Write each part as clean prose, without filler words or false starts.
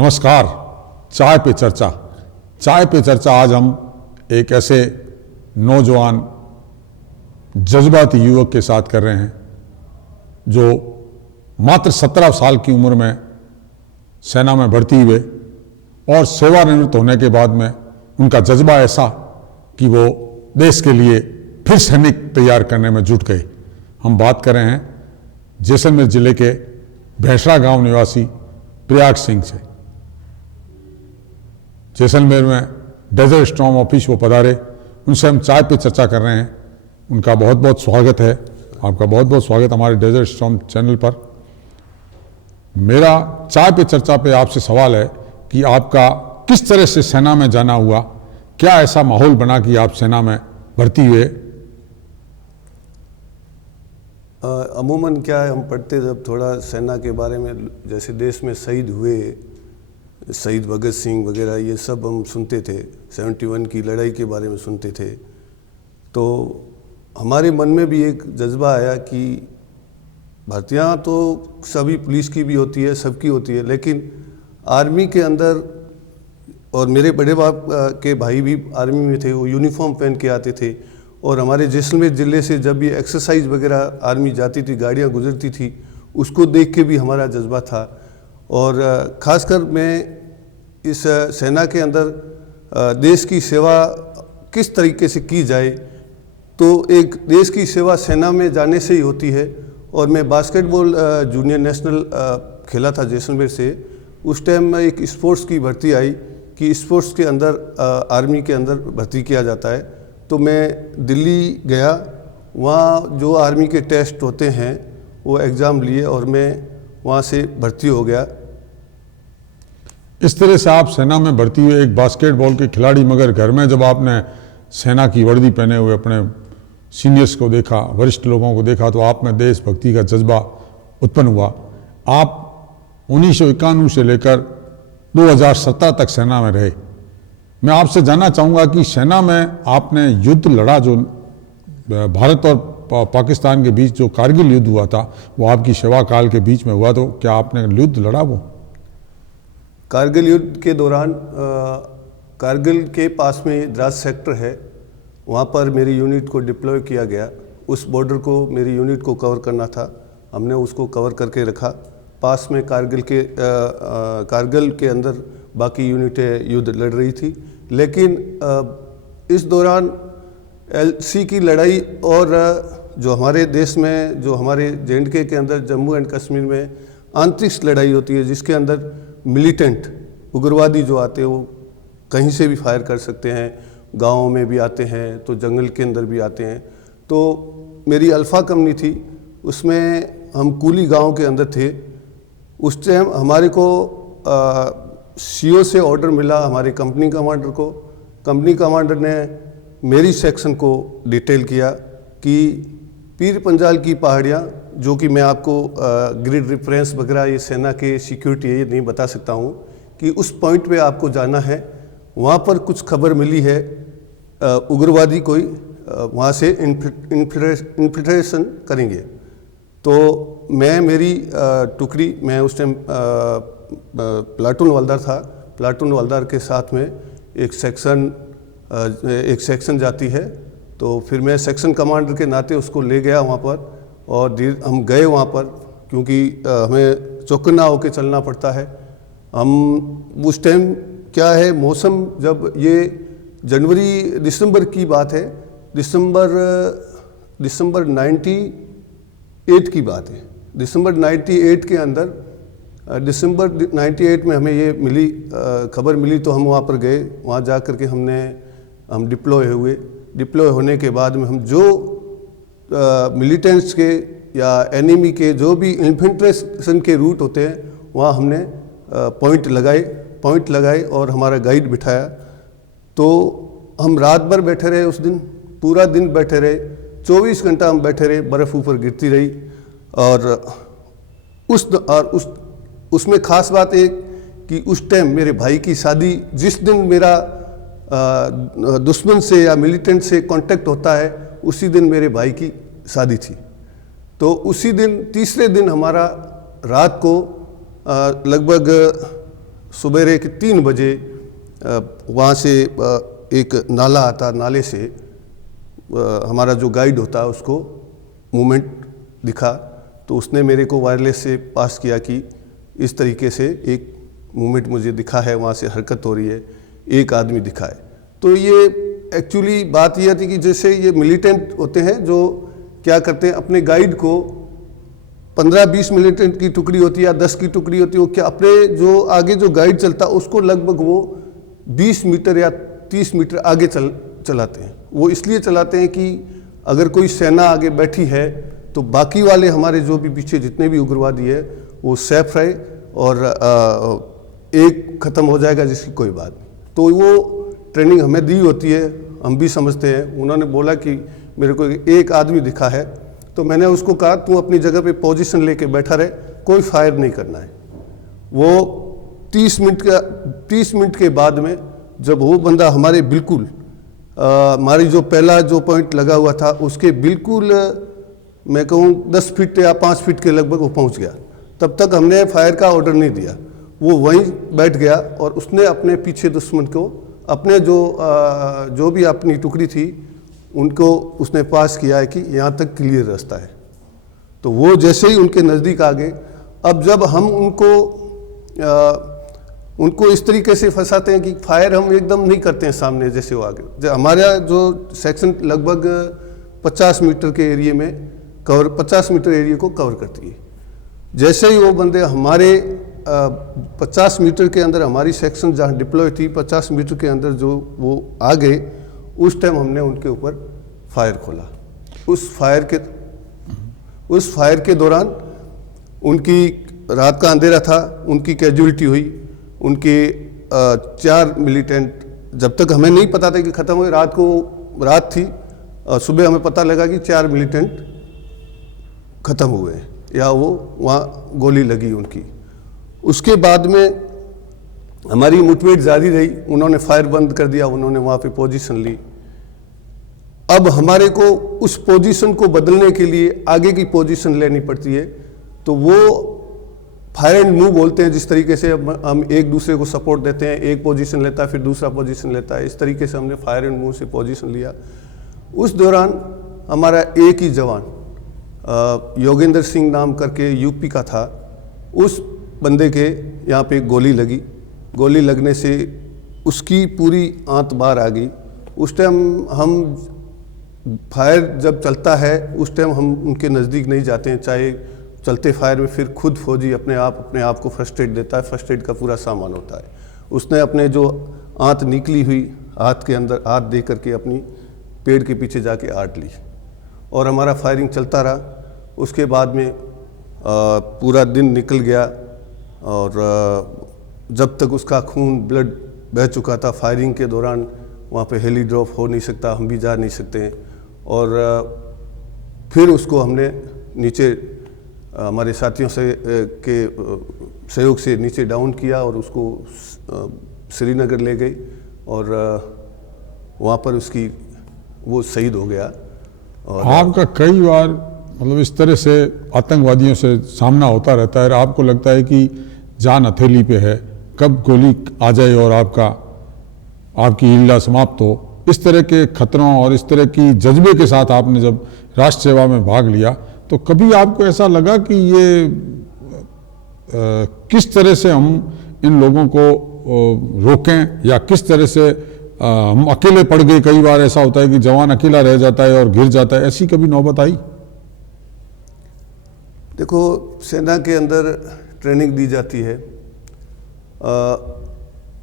नमस्कार। चाय पे चर्चा। चाय पे चर्चा आज हम एक ऐसे नौजवान जज्बाती युवक के साथ कर रहे हैं जो मात्र 17 साल की उम्र में सेना में भर्ती हुए और सेवानिवृत्त होने के बाद में उनका जज्बा ऐसा कि वो देश के लिए फिर सैनिक तैयार करने में जुट गए। हम बात कर रहे हैं जैसलमेर जिले के भैंसरा गांव निवासी प्रयाग सिंह से। जैसलमेर में डेजर्ट स्टॉर्म ऑफिस वो पधारे, उनसे हम चाय पे चर्चा कर रहे हैं। उनका बहुत बहुत स्वागत है। आपका बहुत बहुत स्वागत हमारे डेजर्ट स्टॉर्म चैनल पर। मेरा चाय पे चर्चा पे आपसे सवाल है कि आपका किस तरह से सेना में जाना हुआ, क्या ऐसा माहौल बना कि आप सेना में भर्ती हुए? अमूमन क्या है, हम पढ़ते जब थोड़ा सेना के बारे में, जैसे देश में शहीद हुए शहीद भगत सिंह वगैरह, ये सब हम सुनते थे। 71 की लड़ाई के बारे में सुनते थे, तो हमारे मन में भी एक जज्बा आया कि भर्तियाँ तो सभी पुलिस की भी होती है, सबकी होती है, लेकिन आर्मी के अंदर, और मेरे बड़े बाप के भाई भी आर्मी में थे, वो यूनिफॉर्म पहन के आते थे। और हमारे जैसलमेर ज़िले से जब ये एक्सरसाइज वगैरह आर्मी जाती थी, गाड़ियाँ गुजरती थी, उसको देख के भी हमारा जज्बा था। और ख़ासकर मैं इस सेना के अंदर देश की सेवा किस तरीके से की जाए, तो एक देश की सेवा सेना में जाने से ही होती है। और मैं बास्केटबॉल जूनियर नेशनल खेला था जैसलमेर से। उस टाइम में एक स्पोर्ट्स की भर्ती आई कि स्पोर्ट्स के अंदर आर्मी के अंदर भर्ती किया जाता है। तो मैं दिल्ली गया, वहाँ जो आर्मी के टेस्ट होते हैं वो एग्ज़ाम लिए और मैं वहाँ से भर्ती हो गया। इस तरह से आप सेना में भर्ती हुए, एक बास्केटबॉल के खिलाड़ी, मगर घर में जब आपने सेना की वर्दी पहने हुए अपने सीनियर्स को देखा, वरिष्ठ लोगों को देखा, तो आप में देशभक्ति का जज्बा उत्पन्न हुआ। आप 1991 से लेकर 2017 तक सेना में रहे। मैं आपसे जानना चाहूँगा कि सेना में आपने युद्ध लड़ा, जो भारत और पाकिस्तान के बीच जो कारगिल युद्ध हुआ था, वो आपकी सेवा काल के बीच में हुआ, तो क्या आपने युद्ध लड़ा? वो कारगिल युद्ध के दौरान कारगिल के पास में द्रास सेक्टर है, वहाँ पर मेरी यूनिट को डिप्लॉय किया गया। उस बॉर्डर को मेरी यूनिट को कवर करना था, हमने उसको कवर करके रखा। पास में कारगिल के अंदर बाकी यूनिटें युद्ध लड़ रही थी। लेकिन इस दौरान LC की लड़ाई और जो हमारे देश में, जो हमारे J&K के अंदर, जम्मू एंड कश्मीर में आंतरिक लड़ाई होती है, जिसके अंदर मिलिटेंट उग्रवादी जो आते हैं वो कहीं से भी फायर कर सकते हैं, गाँव में भी आते हैं तो जंगल के अंदर भी आते हैं। तो मेरी अल्फ़ा कंपनी थी, उसमें हम कूली गांव के अंदर थे। उस टाइम हमारे को CO से ऑर्डर मिला, हमारे कंपनी कमांडर को। कंपनी कमांडर ने मेरी सेक्शन को डिटेल किया कि पीर पंजाल की पहाड़ियाँ, जो कि मैं आपको ग्रिड रेफरेंस वगैरह, ये सेना के सिक्योरिटी है, ये नहीं बता सकता हूँ, कि उस पॉइंट पे आपको जाना है। वहाँ पर कुछ खबर मिली है, उग्रवादी कोई वहाँ से इन्फिल्ट्रेशन करेंगे। तो मेरी टुकड़ी, मैं उस टाइम प्लाटून हवलदार था, प्लाटून हवलदार के साथ में एक सेक्शन जाती है। तो फिर मैं सेक्शन कमांडर के नाते उसको ले गया वहाँ पर, और हम गए वहाँ पर, क्योंकि हमें चौकन्ना होकर चलना पड़ता है। हम उस टाइम क्या है, मौसम, जब ये दिसंबर की बात है, दिसंबर 98 की बात है। दिसंबर 98 के अंदर, दिसंबर 98 में हमें ये खबर मिली, तो हम वहाँ पर गए। वहाँ जा कर के हम डिप्लॉय हुए। डिप्लॉय होने के बाद में हम जो मिलिटेंट्स के या एनिमी के जो भी इन्फिल्ट्रेशन के रूट होते हैं, वहाँ हमने पॉइंट लगाए और हमारा गाइड बिठाया। तो हम रात भर बैठे रहे, उस दिन पूरा दिन बैठे रहे, 24 घंटा हम बैठे रहे, बर्फ़ ऊपर गिरती रही। और उसमें ख़ास बात एक कि उस टाइम मेरे भाई की शादी, जिस दिन मेरा दुश्मन से या मिलिटेंट से कांटेक्ट होता है, उसी दिन मेरे भाई की शादी थी। तो उसी दिन, तीसरे दिन हमारा रात को लगभग सुबह के 3 बजे वहाँ से एक नाला आता, नाले से हमारा जो गाइड होता है उसको मूवमेंट दिखा, तो उसने मेरे को वायरलेस से पास किया कि इस तरीके से एक मूवमेंट मुझे दिखा है, वहाँ से हरकत हो रही है, एक आदमी दिखा है। तो ये एक्चुअली बात यह थी कि जैसे ये मिलिटेंट होते हैं जो क्या करते हैं, अपने गाइड को 15-20 मिलिटेंट की टुकड़ी होती है या 10 की टुकड़ी होती है, वो क्या अपने जो आगे जो गाइड चलता है उसको लगभग वो 20 मीटर या 30 मीटर आगे चलाते हैं। वो इसलिए चलाते हैं कि अगर कोई सेना आगे बैठी है तो बाकी वाले हमारे जो भी पीछे जितने भी उग्रवादी है वो सेफ रहे और एक ख़त्म हो जाएगा जिसकी कोई बात नहीं। तो वो ट्रेनिंग हमें दी होती है, हम भी समझते हैं। उन्होंने बोला कि मेरे को एक आदमी दिखा है, तो मैंने उसको कहा तू अपनी जगह पे पोजीशन लेके बैठा रहे, कोई फायर नहीं करना है। वो 30 मिनट के बाद में जब वो बंदा हमारे बिल्कुल हमारी जो पहला जो पॉइंट लगा हुआ था उसके बिल्कुल मैं कहूँ 10 फीट या 5 फीट के लगभग वो पहुँच गया, तब तक हमने फायर का ऑर्डर नहीं दिया। वो वहीं बैठ गया और उसने अपने पीछे दुश्मन को अपने जो भी अपनी टुकड़ी थी उनको उसने पास किया है कि यहाँ तक क्लियर रास्ता है। तो वो जैसे ही उनके नज़दीक आ गए, अब जब हम उनको इस तरीके से फंसाते हैं कि फायर हम एकदम नहीं करते हैं सामने जैसे वो आगे, जब हमारा जो सेक्शन लगभग 50 मीटर के एरिया में 50 मीटर एरिया को कवर करती है। जैसे ही वो बंदे हमारे 50 मीटर के अंदर हमारी सेक्शन जहाँ डिप्लॉय थी 50 मीटर के अंदर जो वो आ गए, उस टाइम हमने उनके ऊपर फायर खोला। उस फायर के दौरान उनकी रात का अंधेरा था, उनकी कैजुअलिटी हुई। उनके 4 मिलिटेंट, जब तक हमें नहीं पता था कि ख़त्म हुए, रात थी, सुबह हमें पता लगा कि 4 मिलिटेंट ख़त्म हुए या वो वहाँ गोली लगी उनकी। उसके बाद में हमारी मुठभेड़ जारी रही, उन्होंने फायर बंद कर दिया, उन्होंने वहाँ पे पोजीशन ली। अब हमारे को उस पोजीशन को बदलने के लिए आगे की पोजीशन लेनी पड़ती है, तो वो फायर एंड मूव बोलते हैं। जिस तरीके से हम एक दूसरे को सपोर्ट देते हैं, एक पोजीशन लेता है फिर दूसरा पोजीशन लेता है, इस तरीके से हमने फायर एंड मूव से पोजीशन लिया। उस दौरान हमारा एक ही जवान योगेंद्र सिंह नाम करके यूपी का था, उस बंदे के यहाँ पे गोली लगी। गोली लगने से उसकी पूरी आंत बाहर आ गई। उस टाइम हम फायर जब चलता है उस टाइम हम उनके नज़दीक नहीं जाते हैं, चाहे चलते फायर में फिर खुद फौजी अपने आप को फर्स्ट एड देता है। फर्स्ट एड का पूरा सामान होता है। उसने अपने जो आंत निकली हुई हाथ के अंदर हाथ दे करके अपनी पेड़ के पीछे जाके आट ली और हमारा फायरिंग चलता रहा। उसके बाद में पूरा दिन निकल गया और जब तक उसका खून ब्लड बह चुका था, फायरिंग के दौरान वहाँ पे हेली ड्रॉप हो नहीं सकता, हम भी जा नहीं सकते हैं। और फिर उसको हमने नीचे हमारे साथियों से के सहयोग से नीचे डाउन किया और उसको श्रीनगर ले गई और वहाँ पर उसकी वो शहीद हो गया। और आपका कई बार मतलब इस तरह से आतंकवादियों से सामना होता रहता है, आपको लगता है कि जान हथेली पे है, कब गोली आ जाए और आपकी लीला समाप्त हो। इस तरह के खतरों और इस तरह की जज्बे के साथ आपने जब राष्ट्र सेवा में भाग लिया, तो कभी आपको ऐसा लगा कि ये किस तरह से हम इन लोगों को रोकें या किस तरह से हम अकेले पड़ गए? कई बार ऐसा होता है कि जवान अकेला रह जाता है और गिर जाता है, ऐसी कभी नौबत आई? देखो, सेना के अंदर ट्रेनिंग दी जाती है,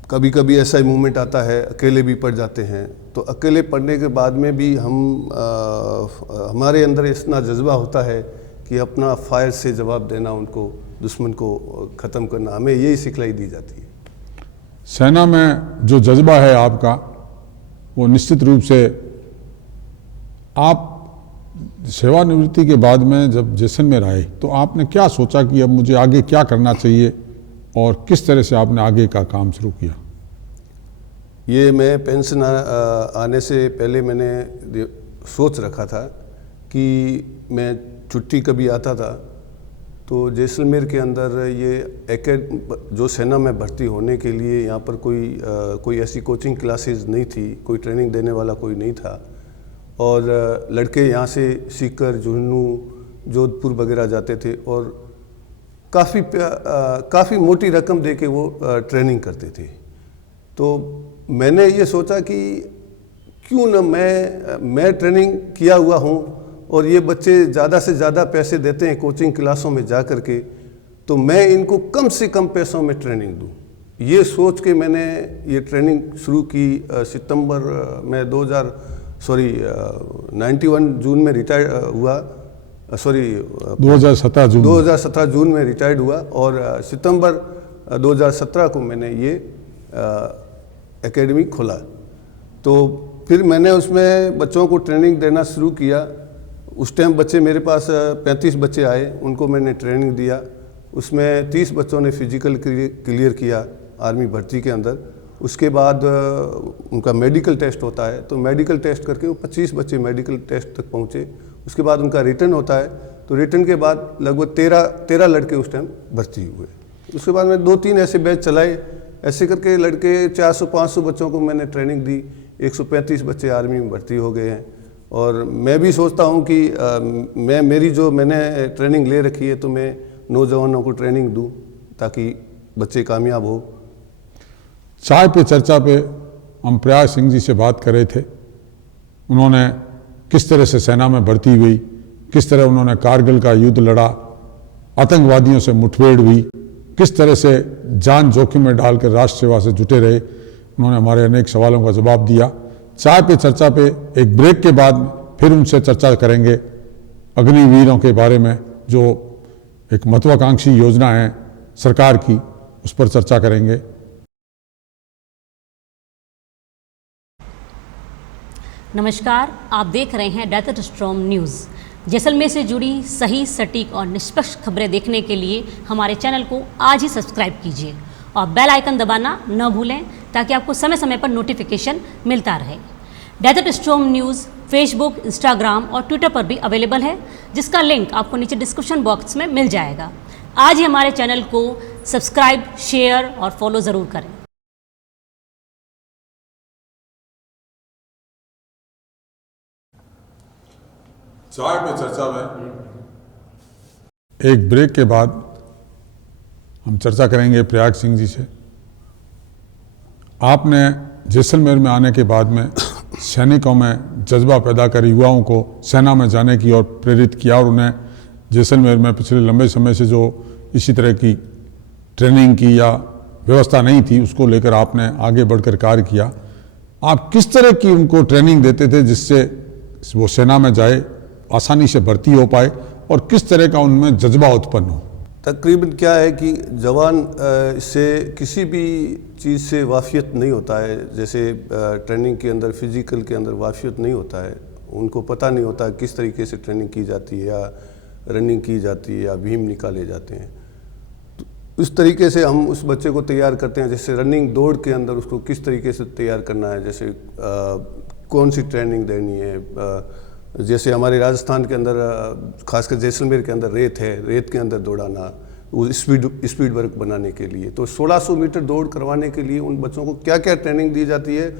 कभी कभी ऐसा ही मूवमेंट आता है, अकेले भी पड़ जाते हैं। तो अकेले पड़ने के बाद में भी हमारे अंदर इतना जज्बा होता है कि अपना फायर से जवाब देना, उनको दुश्मन को ख़त्म करना, हमें यही सिखलाई दी जाती है। सेना में जो जज्बा है आपका, वो निश्चित रूप से आप सेवानिवृत्ति के बाद में जब जैसलमेर आए तो आपने क्या सोचा कि अब मुझे आगे क्या करना चाहिए और किस तरह से आपने आगे का काम शुरू किया? ये मैं पेंशन आने से पहले मैंने सोच रखा था कि मैं छुट्टी कभी आता था तो जैसलमेर के अंदर ये जो सेना में भर्ती होने के लिए यहाँ पर कोई ऐसी कोचिंग क्लासेस नहीं थी, कोई ट्रेनिंग देने वाला कोई नहीं था, और लड़के यहाँ से सीकर झुंझुनू, जोधपुर वगैरह जाते थे और काफ़ी मोटी रकम दे के वो ट्रेनिंग करते थे। तो मैंने ये सोचा कि क्यों ना मैं ट्रेनिंग किया हुआ हूँ और ये बच्चे ज़्यादा से ज़्यादा पैसे देते हैं कोचिंग क्लासों में जा कर के, तो मैं इनको कम से कम पैसों में ट्रेनिंग दूँ। ये सोच के मैंने ये ट्रेनिंग शुरू की। सितंबर में 91 जून में रिटायर हुआ, 2017 जून में रिटायर्ड हुआ और सितंबर 2017 को मैंने ये एकेडमी खोला। तो फिर मैंने उसमें बच्चों को ट्रेनिंग देना शुरू किया। उस टाइम बच्चे मेरे पास 35 बच्चे आए, उनको मैंने ट्रेनिंग दिया। उसमें 30 बच्चों ने फिजिकल क्लियर किया आर्मी भर्ती के अंदर। उसके बाद उनका मेडिकल टेस्ट होता है, तो मेडिकल टेस्ट करके वो 25 बच्चे मेडिकल टेस्ट तक पहुँचे। उसके बाद उनका रिटर्न होता है, तो रिटर्न के बाद लगभग 13 लड़के उस टाइम भर्ती हुए। उसके बाद मैं 2-3 ऐसे बैच चलाए। ऐसे करके लड़के 400-500 बच्चों को मैंने ट्रेनिंग दी। 135 बच्चे आर्मी में भर्ती हो गए हैं। और मैं भी सोचता हूं कि मैंने ट्रेनिंग ले रखी है, तो मैं नौजवानों को ट्रेनिंग दूं ताकि बच्चे कामयाब हो। चाय पे चर्चा पे हम प्रयाग सिंह जी से बात कर रहे थे। उन्होंने किस तरह से सेना में भर्ती हुई, किस तरह उन्होंने कारगिल का युद्ध लड़ा, आतंकवादियों से मुठभेड़ हुई, किस तरह से जान जोखिम में डालकर राष्ट्र सेवा से जुटे रहे। उन्होंने हमारे अनेक सवालों का जवाब दिया। चाय पे चर्चा पे एक ब्रेक के बाद फिर उनसे चर्चा करेंगे अग्निवीरों के बारे में, जो एक महत्वाकांक्षी योजना है सरकार की, उस पर चर्चा करेंगे। नमस्कार, आप देख रहे हैं डेजर्ट स्टॉर्म न्यूज़। जैसलमेर से जुड़ी सही, सटीक और निष्पक्ष खबरें देखने के लिए हमारे चैनल को आज ही सब्सक्राइब कीजिए और बेल आइकन दबाना न भूलें ताकि आपको समय समय पर नोटिफिकेशन मिलता रहे। Desert Storm news Facebook, Instagram और ट्विटर पर भी अवेलेबल है, जिसका लिंक आपको नीचे डिस्क्रिप्शन बॉक्स में मिल जाएगा। आज ही हमारे चैनल को सब्सक्राइब, शेयर और फॉलो ज़रूर करें। चाय पे चर्चा में एक ब्रेक के बाद हम चर्चा करेंगे प्रयाग सिंह जी से। आपने जैसलमेर में आने के बाद में सैनिकों में जज्बा पैदा कर युवाओं को सेना में जाने की ओर प्रेरित किया और उन्हें जैसलमेर में पिछले लंबे समय से जो इसी तरह की ट्रेनिंग की या व्यवस्था नहीं थी, उसको लेकर आपने आगे बढ़कर कार्य किया। आप किस तरह की उनको ट्रेनिंग देते थे जिससे वो सेना में जाए, आसानी से भर्ती हो पाए, और किस तरह का उनमें जज्बा उत्पन्न हो? तकरीबन क्या है कि जवान से किसी भी चीज़ से वाफियत नहीं होता है। जैसे ट्रेनिंग के अंदर, फिजिकल के अंदर वाफियत नहीं होता है। उनको पता नहीं होता किस तरीके से ट्रेनिंग की जाती है, या रनिंग की जाती है, या भीम निकाले जाते हैं। तो उस तरीके से हम उस बच्चे को तैयार करते हैं। जैसे रनिंग, दौड़ के अंदर उसको किस तरीके से तैयार करना है, जैसे कौन सी ट्रेनिंग देनी है। जैसे हमारे राजस्थान के अंदर, खासकर जैसलमेर के अंदर रेत है, रेत के अंदर दौड़ाना, वो स्पीड वर्क बनाने के लिए। तो 1600 मीटर दौड़ करवाने के लिए उन बच्चों को क्या क्या ट्रेनिंग दी जाती है,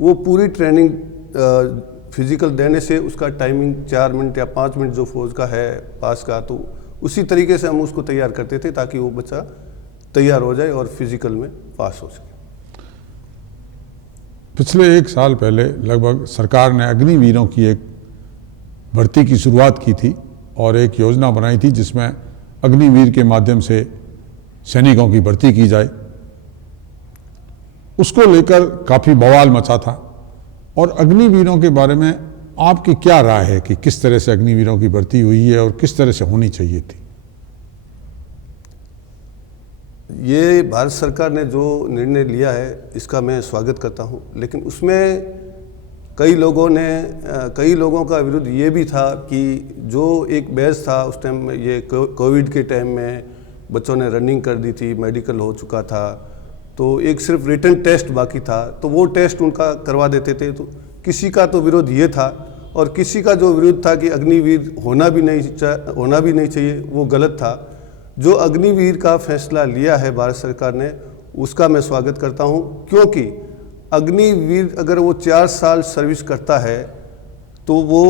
वो पूरी ट्रेनिंग फिजिकल देने से उसका टाइमिंग 4 मिनट या 5 मिनट जो फौज का है पास का, तो उसी तरीके से हम उसको तैयार करते थे ताकि वो बच्चा तैयार हो जाए और फिजिकल में पास हो सके। पिछले 1 साल पहले लगभग सरकार ने अग्निवीरों की एक भर्ती की शुरुआत की थी और एक योजना बनाई थी जिसमें अग्निवीर के माध्यम से सैनिकों की भर्ती की जाए। उसको लेकर काफ़ी बवाल मचा था। और अग्निवीरों के बारे में आपकी क्या राय है कि किस तरह से अग्निवीरों की भर्ती हुई है और किस तरह से होनी चाहिए थी? ये भारत सरकार ने जो निर्णय लिया है इसका मैं स्वागत करता हूँ, लेकिन उसमें कई लोगों का विरोध ये भी था कि जो एक बैच था उस टाइम में, ये कोविड के टाइम में बच्चों ने रनिंग कर दी थी, मेडिकल हो चुका था, तो एक सिर्फ रिटन टेस्ट बाकी था, तो वो टेस्ट उनका करवा देते थे। तो किसी का तो विरोध ये था, और किसी का जो विरोध था कि अग्निवीर होना भी नहीं चाहिए, वो गलत था। जो अग्निवीर का फैसला लिया है भारत सरकार ने, उसका मैं स्वागत करता हूं, क्योंकि अग्निवीर अगर वो 4 साल सर्विस करता है तो वो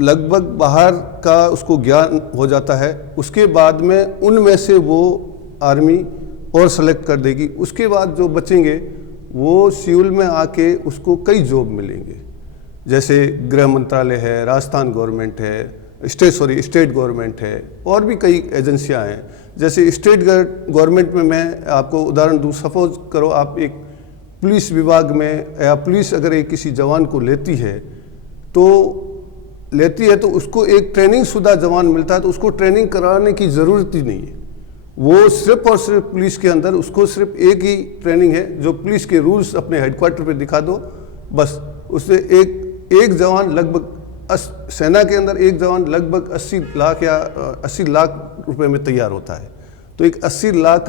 लगभग बाहर का उसको ज्ञान हो जाता है। उसके बाद में उनमें से वो आर्मी और सेलेक्ट कर देगी। उसके बाद जो बचेंगे वो सिविल में आके उसको कई जॉब मिलेंगे, जैसे गृह मंत्रालय है, राजस्थान गवर्नमेंट है, स्टेट गवर्नमेंट है, और भी कई एजेंसियां हैं। जैसे स्टेट गवर्नमेंट में मैं आपको उदाहरण दूँ, सपोज करो आप एक पुलिस विभाग में, या पुलिस अगर एक किसी जवान को लेती है तो उसको एक ट्रेनिंग शुदा जवान मिलता है, तो उसको ट्रेनिंग कराने की ज़रूरत ही नहीं है। वो सिर्फ और सिर्फ पुलिस के अंदर उसको सिर्फ एक ही ट्रेनिंग है, जो पुलिस के रूल्स अपने हेडक्वार्टर पे दिखा दो, बस उससे एक जवान लगभग सेना के अंदर एक जवान लगभग 80 लाख या 80 लाख रुपए में तैयार होता है। तो एक 80 लाख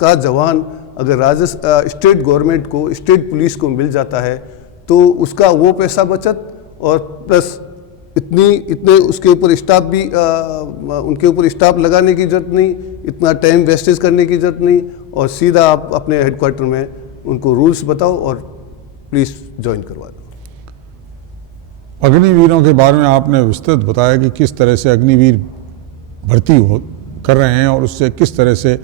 का जवान अगर स्टेट गवर्नमेंट को, स्टेट पुलिस को मिल जाता है तो उसका वो पैसा बचत, और प्लस इतने उसके ऊपर स्टाफ भी उनके ऊपर स्टाफ लगाने की जरूरत नहीं, इतना टाइम वेस्टेज करने की जरूरत नहीं, और सीधा आप अपने हेडक्वार्टर में उनको रूल्स बताओ और पुलिस ज्वाइन करवा दो। अग्निवीरों के बारे में आपने विस्तृत बताया कि किस तरह से अग्निवीर भर्ती कर रहे हैं और उससे किस तरह से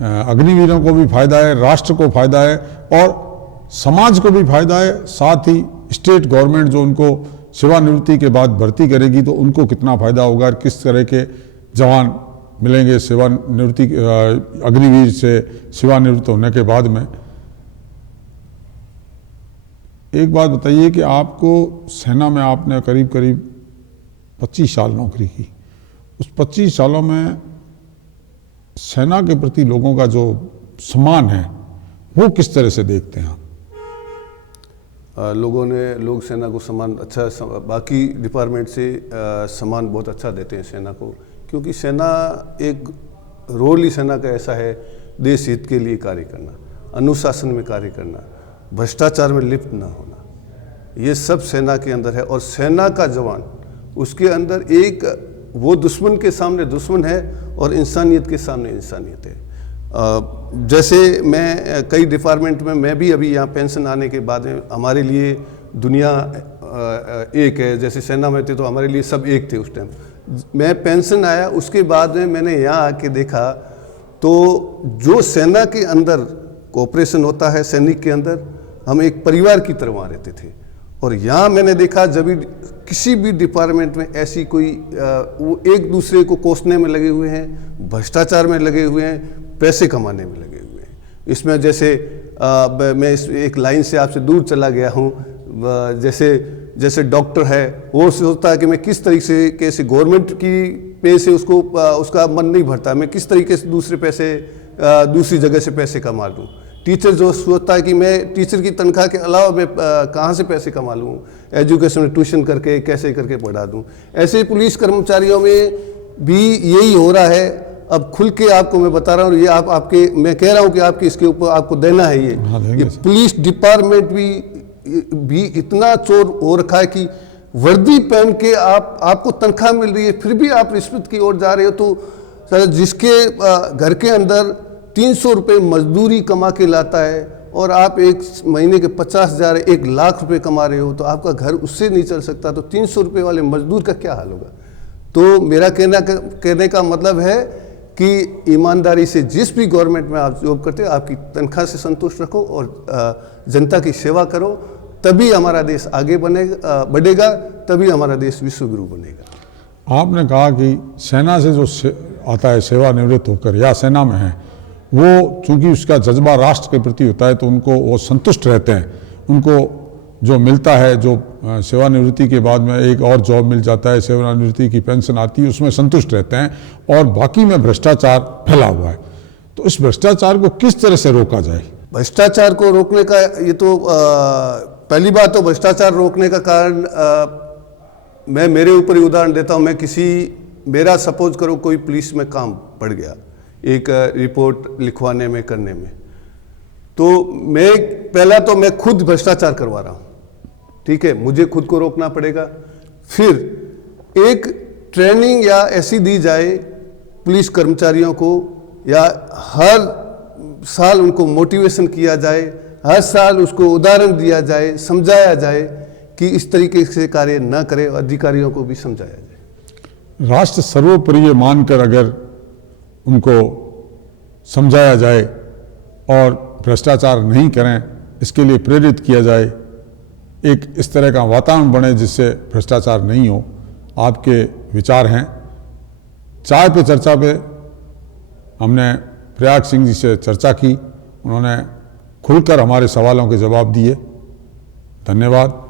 अग्निवीरों को भी फायदा है, राष्ट्र को फायदा है और समाज को भी फायदा है। साथ ही स्टेट गवर्नमेंट जो उनको सेवानिवृत्ति के बाद भर्ती करेगी तो उनको कितना फायदा होगा और किस तरह के जवान मिलेंगे सेवानिवृत्ति अग्निवीर से सेवानिवृत्त होने के बाद में। एक बात बताइए कि आपको सेना में आपने करीब 25 साल नौकरी की, उस 25 सालों में सेना के प्रति लोगों का जो सम्मान है वो किस तरह से देखते हैं आप? लोग सेना को सम्मान अच्छा, बाकी डिपार्टमेंट से सम्मान बहुत अच्छा देते हैं सेना को, क्योंकि सेना एक रोल ही सेना का ऐसा है, देश हित के लिए कार्य करना, अनुशासन में कार्य करना, भ्रष्टाचार में लिप्त ना होना, ये सब सेना के अंदर है। और सेना का जवान उसके अंदर एक वो दुश्मन के सामने दुश्मन है और इंसानियत के सामने इंसानियत है। जैसे मैं कई डिपार्टमेंट में, मैं भी अभी यहाँ पेंशन आने के बाद में, हमारे लिए दुनिया एक है, जैसे सेना में थे तो हमारे लिए सब एक थे उस टाइम। मैं पेंशन आया उसके बाद में मैंने यहाँ आके देखा तो जो सेना के अंदर कोऑपरेशन होता है, सैनिक के अंदर हम एक परिवार की तरह वहाँ रहते थे। और यहाँ मैंने देखा जब भी किसी भी डिपार्टमेंट में ऐसी कोई वो एक दूसरे को कोसने में लगे हुए हैं, भ्रष्टाचार में लगे हुए हैं, पैसे कमाने में लगे हुए हैं। इसमें जैसे मैं इस एक लाइन से आपसे दूर चला गया हूँ, जैसे डॉक्टर है, वो सोचता है कि मैं किस तरीके से कैसे गवर्नमेंट की पे से उसको उसका मन नहीं भरता, मैं किस तरीके से दूसरी जगह से पैसे कमा लूँ। टीचर जो सोचता है कि मैं टीचर की तनख्वाह के अलावा मैं कहाँ से पैसे कमा लूँ, एजुकेशन में ट्यूशन करके कैसे करके पढ़ा दूँ। ऐसे पुलिस कर्मचारियों में भी यही हो रहा है। अब खुल के आपको मैं बता रहा हूँ, ये मैं कह रहा हूँ कि आपके इसके ऊपर आपको देना है ये पुलिस डिपार्टमेंट भी इतना चोर हो रखा है कि वर्दी पहन के आपको तनख्वाह मिल रही है फिर भी आप रिश्वत की ओर जा रहे हो। तो जिसके घर के अंदर 300 रुपये मजदूरी कमा के लाता है और आप एक महीने के 50,000 1 लाख रुपए कमा रहे हो, तो आपका घर उससे नहीं चल सकता, तो 300 रुपये वाले मजदूर का क्या हाल होगा। तो मेरा कहने का मतलब है कि ईमानदारी से जिस भी गवर्नमेंट में आप जॉब करते हो, आपकी तनख्वाह से संतुष्ट रखो और जनता की सेवा करो, तभी हमारा देश आगे बढ़ेगा, तभी हमारा देश विश्वगुरु बनेगा। आपने कहा कि सेना से जो आता है सेवानिवृत्त होकर या सेना में है, वो चूंकि उसका जज्बा राष्ट्र के प्रति होता है तो उनको वो संतुष्ट रहते हैं। उनको जो मिलता है, जो सेवानिवृत्ति के बाद में एक और जॉब मिल जाता है, सेवानिवृत्ति की पेंशन आती है, उसमें संतुष्ट रहते हैं। और बाकी में भ्रष्टाचार फैला हुआ है, तो इस भ्रष्टाचार को किस तरह से रोका जाए? भ्रष्टाचार को रोकने का ये तो पहली बात तो भ्रष्टाचार रोकने का कारण मैं मेरे ऊपर ही उदाहरण देता हूँ। मेरा सपोज करो कोई पुलिस में काम पड़ गया एक रिपोर्ट लिखवाने में करने में, तो पहला तो मैं खुद भ्रष्टाचार करवा रहा हूँ, ठीक है, मुझे खुद को रोकना पड़ेगा। फिर एक ट्रेनिंग या ऐसी दी जाए पुलिस कर्मचारियों को या हर साल उनको मोटिवेशन किया जाए, हर साल उसको उदाहरण दिया जाए, समझाया जाए कि इस तरीके से कार्य न करें, अधिकारियों को भी समझाया जाए। राष्ट्र सर्वोपरि ये मानकर अगर उनको समझाया जाए और भ्रष्टाचार नहीं करें, इसके लिए प्रेरित किया जाए, एक इस तरह का वातावरण बने जिससे भ्रष्टाचार नहीं हो। आपके विचार हैं। चाय पे चर्चा पे हमने प्रयाग सिंह जी से चर्चा की, उन्होंने खुलकर हमारे सवालों के जवाब दिए। धन्यवाद।